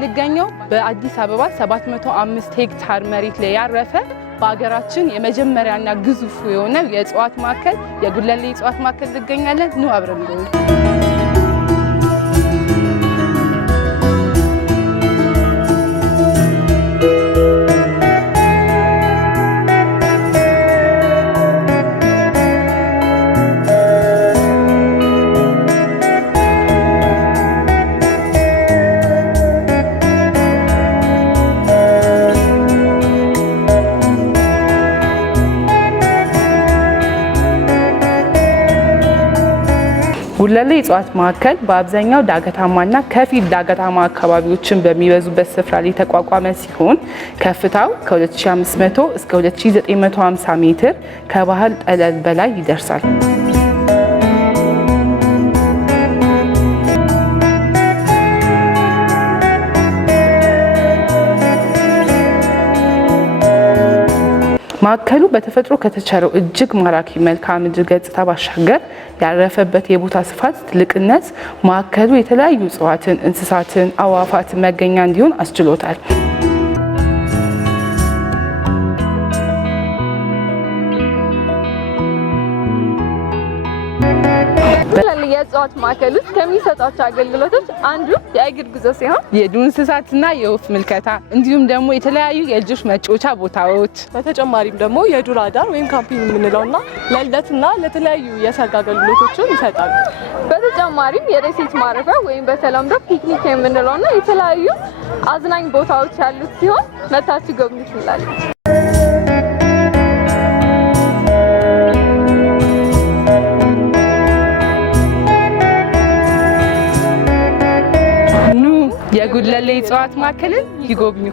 የምንገኘው በአዲስ አበባ 705 ሄክታር መሬት ላይ ያረፈ በአገራችን የመጀመሪያና ግዙፍ የሆነ የእጽዋት ማዕከል የጉለሌ እጽዋት ማዕከል እንገኛለን። ኑ አብረን እንጎብኝ። ጉለሌ እጽዋት ማዕከል በአብዛኛው ዳገታማና ከፊል ዳገታማ አካባቢዎችን በሚበዙበት ስፍራ ላይ የተቋቋመ ሲሆን ከፍታው ከ2500 እስከ 2950 ሜትር ከባህር ጠለል በላይ ይደርሳል። ማዕከሉ በተፈጥሮ ከተቸረው እጅግ ማራኪ መልክዓ ምድር ገጽታ ባሻገር ያረፈበት የቦታ ስፋት ትልቅነት ማዕከሉ የተለያዩ እጽዋትን፣ እንስሳትን፣ አዕዋፋትን መገኛ እንዲሆን አስችሎታል። የእጽዋት ማዕከል ውስጥ ከሚሰጣቸው አገልግሎቶች አንዱ የእግር ጉዞ ሲሆን የዱር እንስሳትና የወፍ ምልከታ እንዲሁም ደግሞ የተለያዩ የልጆች መጫወቻ ቦታዎች፣ በተጨማሪም ደግሞ የዱር አዳር ወይም ካምፒንግ የምንለውና ለልደትና ለተለያዩ የሰርግ አገልግሎቶችን ይሰጣሉ። በተጨማሪም የደሴት ማረፊያ ወይም በተለምዶ ፒክኒክ የምንለውና የተለያዩ አዝናኝ ቦታዎች ያሉት ሲሆን መታችሁ ጎብኙት እንላለን። የጉለሌ እጽዋት ማዕከልን ይጎብኙ።